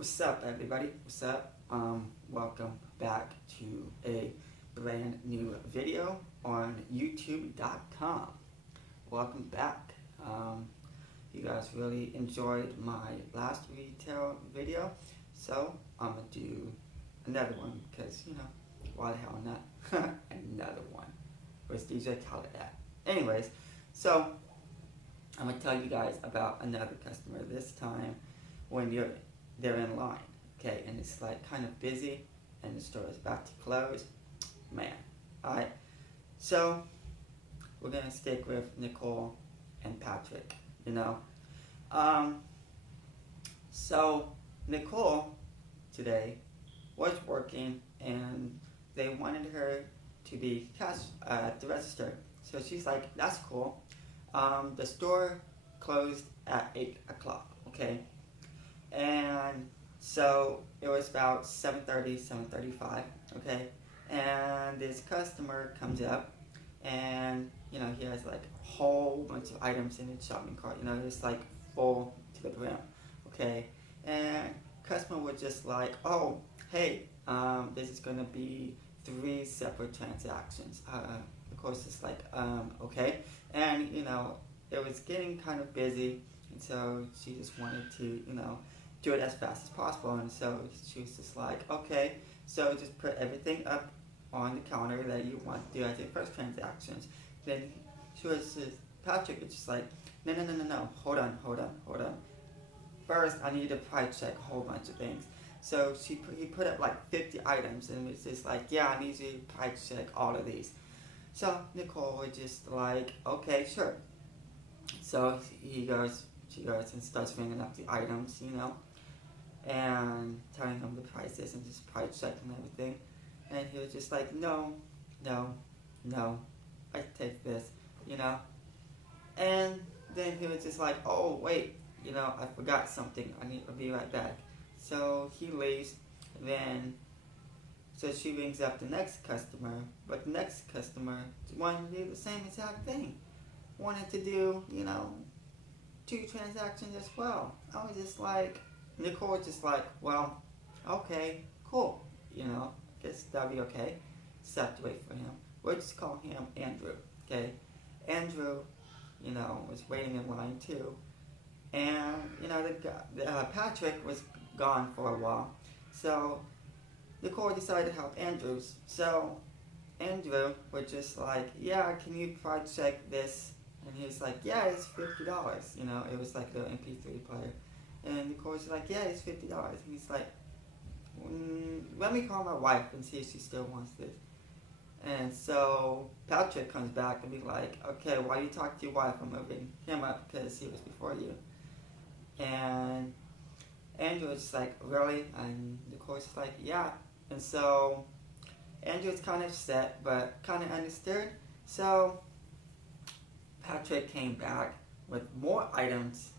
What's up, everybody? What's up? Welcome back to a brand new video on YouTube.com. Welcome back. You guys really enjoyed my last retail video, so I'm gonna do another one because why the hell not? Another one. Where's DJ Khaled at? Anyways, so I'm gonna tell you guys about another customer. This time, when they're in line, okay, and it's like kind of busy, and the store is about to close. Man, alright. So we're gonna stick with Nicole and Patrick. So Nicole today was working, and they wanted her to be cash at the register. So she's like, "That's cool." The store closed at 8 o'clock. Okay. And so it was about 7:30, 7:35, okay? And this customer comes up, and he has like a whole bunch of items in his shopping cart, it's like full to the brim, okay? And customer was just like, "Oh, hey, this is gonna be 3 separate transactions." Of course, it's like, okay. And it was getting kind of busy, and so she just wanted to do it as fast as possible. And so she was just like, "Okay, so just put everything up on the counter that you want to do as your first transactions." Then Patrick was just like, No, hold on. First, I need to price check a whole bunch of things." So he put up like 50 items, and it's just like, "Yeah, I need you to price check all of these." So Nicole was just like, "Okay, sure." So she goes and starts ringing up the items, and telling him the prices and just price checking everything. And he was just like, "No, I take this, And then he was just like, "Oh, wait, I forgot something. I'll be right back." So he leaves. So she rings up the next customer, but the next customer wanted to do the same exact thing. Wanted to do, 2 transactions as well. I was just like, Nicole was just like, "Well, okay, cool, guess that'll be okay." Just have to wait for him. We'll just call him Andrew, okay? Andrew, was waiting in line too. And, Patrick was gone for a while. So Nicole decided to help Andrew. So Andrew was just like, "Yeah, can you price check this?" And he's like, "Yeah, it's $50. It was like the MP3 player. And Nicole's like, "Yeah, it's $50. And he's like, "Let me call my wife and see if she still wants this." And so Patrick comes back and be like, "Okay, why you talk to your wife? I'm moving him up because he was before you." And Andrew was just like, "Really?" And Nicole's just like, "Yeah." And so Andrew was kind of upset, but kind of understood. So Patrick came back with more items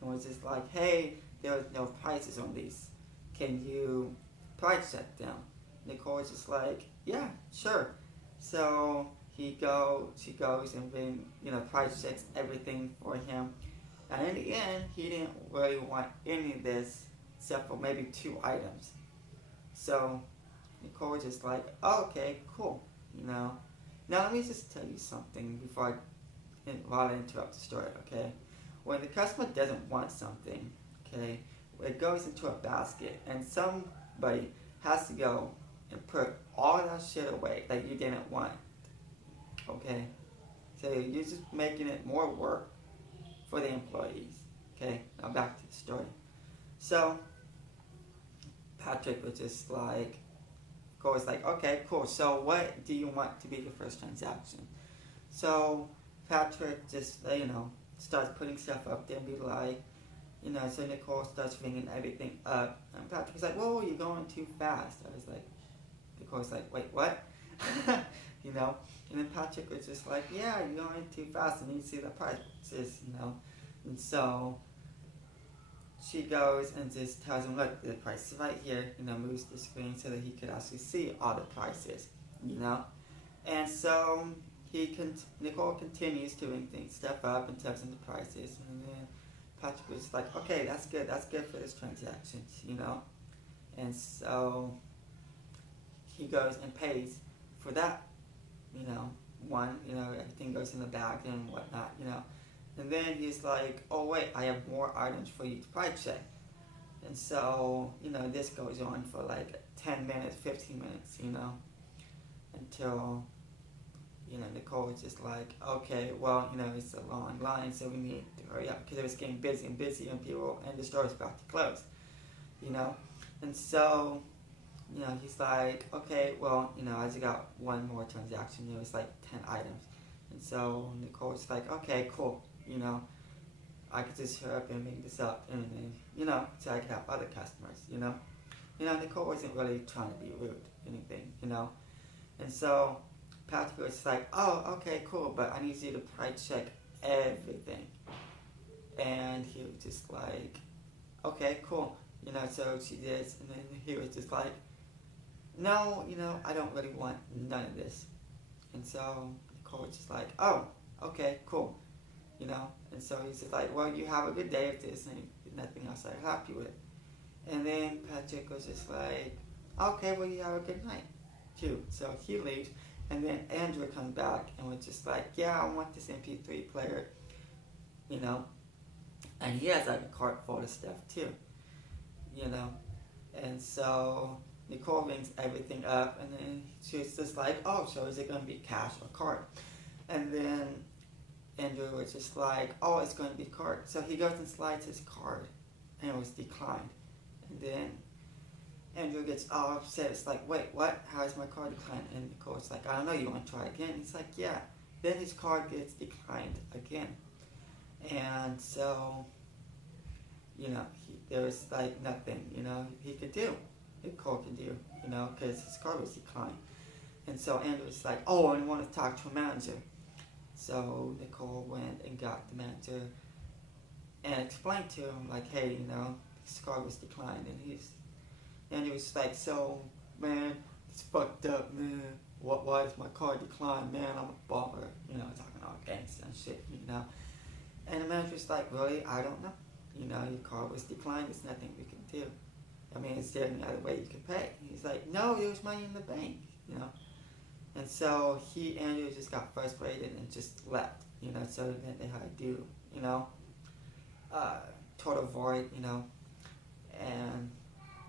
and was just like, "Hey, there was no prices on these. Can you price check them?" Nicole was just like, "Yeah, sure." So she goes and then, price checks everything for him. And in the end, he didn't really want any of this except for maybe 2 items. So Nicole was just like, "Oh, okay, cool." Now let me just tell you something while I interrupt the story, okay? When the customer doesn't want something, okay, it goes into a basket, and somebody has to go and put all that shit away that you didn't want, okay? So you're just making it more work for the employees, okay? Now back to the story. So Patrick was just like, goes like, "Okay, cool. So what do you want to be your first transaction?" So Patrick just, starts putting stuff up there and be like, so Nicole starts ringing everything up. And Patrick's like, "Whoa, you're going too fast." I was like, Nicole's like, "Wait, what?" And then Patrick was just like, "Yeah, you're going too fast. I need to see the prices, And so she goes and just tells him, "Look, the price is right here," moves the screen so that he could actually see all the prices, And so Nicole continues to ring stuff up and tells him the prices, and then Patrick was like, okay, that's good for this transaction, you know. And so he goes and pays for that, you know, one, you know, everything goes in the bag and whatnot, you know. And then he's like, oh wait, I have more items for you to price check. And so, you know, this goes on for like 10 minutes, 15 minutes, you know, until, you know, Nicole was just like, okay, well, you know, it's a long line, so we need to hurry up because it was getting busy and busy and people, and the store was about to close, you know. And so, you know, he's like, okay, well, you know, I just got one more transaction. It was like 10 items. And so Nicole's like, okay, cool, you know, I could just hurry up and make this up and then, you know, so I could have other customers, you know. You know, Nicole wasn't really trying to be rude or anything, you know. And so Patrick was like, oh, okay, cool, but I need you to price check everything. And he was just like, okay, cool. You know, so she did, and then he was just like, no, you know, I don't really want none of this. And so Nicole was just like, oh, okay, cool. You know, and so he's just like, well, you have a good day if there's nothing else I help you with. And then Patrick was just like, okay, well, you have a good night, too. So he leaves, and then Andrew comes back and was just like, yeah, I want this MP3 player, you know. And he has like a cart full of stuff, too, you know. And so Nicole rings everything up, and then she's just like, oh, so is it going to be cash or card? And then Andrew was just like, oh, it's going to be card. So he goes and slides his card, and it was declined. And then Andrew gets all upset. It's like, wait, what? How is my card declined? And Nicole's like, I don't know, you want to try again? He's like, yeah. Then his card gets declined again. And so, you know, there was like nothing, you know, he could do. Nicole could do, you know, because his card was declined. And so Andrew was like, oh, I want to talk to a manager. So Nicole went and got the manager and explained to him, like, hey, you know, his card was declined. And he was like, so, man, it's fucked up, man. Why is my card declined, man? I'm a baller, you know, talking all gangsta and shit, you know. And the manager was like, really, I don't know. You know, your card was declined. There's nothing we can do. I mean, is there any other way you can pay? And he's like, no, there was money in the bank, you know. And so Andrew just got frustrated and just left, you know. So then they had to do, you know, total void, you know, and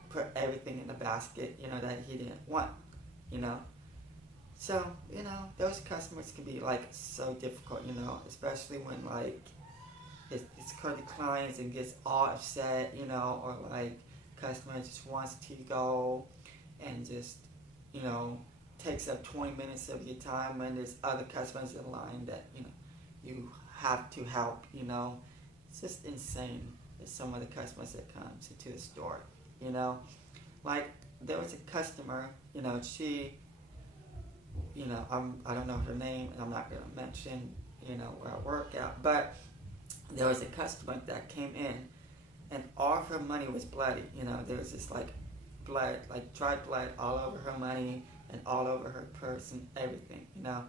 put everything in the basket, you know, that he didn't want, you know. So, you know, those customers can be, like, so difficult, you know, especially when, like, his card declines and gets all upset, you know, or, like, customer just wants to go and just, you know, takes up 20 minutes of your time when there's other customers in line that, you know, you have to help, you know. It's just insane. There's some of the customers that comes into the store, you know. Like, there was a customer, you know, she, you know, I don't know her name, and I'm not going to mention, you know, where I work at, but there was a customer that came in, and all of her money was bloody, you know. There was just, like, blood, like, dry blood all over her money and all over her purse and everything, you know.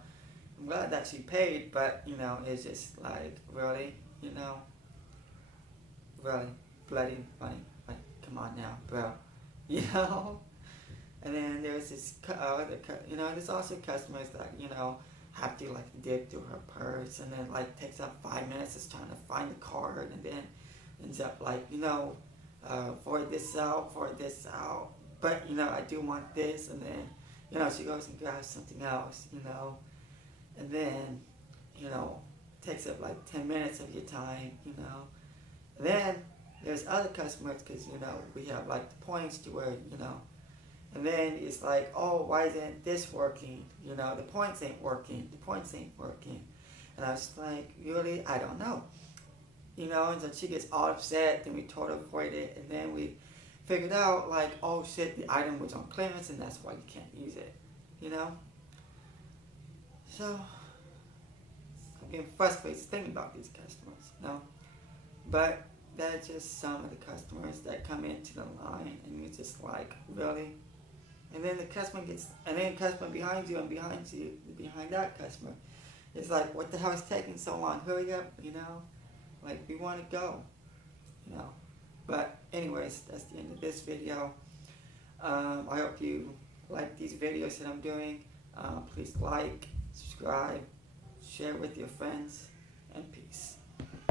I'm glad that she paid, but, you know, it's just, like, really, you know, really, bloody money, like, come on now, bro, you know. And then there's this you know, there's also customers that, you know, have to, like, dig through her purse, and then, like, takes up 5 minutes just trying to find the card, and then ends up, like, you know, void this out, but, you know, I do want this, and then, you know, she goes and grabs something else, you know, and then, you know, takes up, like, 10 minutes of your time, you know. And then there's other customers, because, you know, we have, like, the points to where, you know, and then it's like, oh, why isn't this working? You know, the points ain't working. And I was like, really? I don't know. You know, and so she gets all upset, then we total void it, and then we figured out, like, oh shit, the item was on clearance, and that's why you can't use it. You know? So, I'm getting frustrated thinking about these customers, you know? But that's just some of the customers that come into the line, and you're just like, really? And then the customer behind you and behind that customer. It's like, what the hell is taking so long? Hurry up, you know? Like, we want to go. you know. But anyways, that's the end of this video. I hope you like these videos that I'm doing. Please like, subscribe, share with your friends, and peace.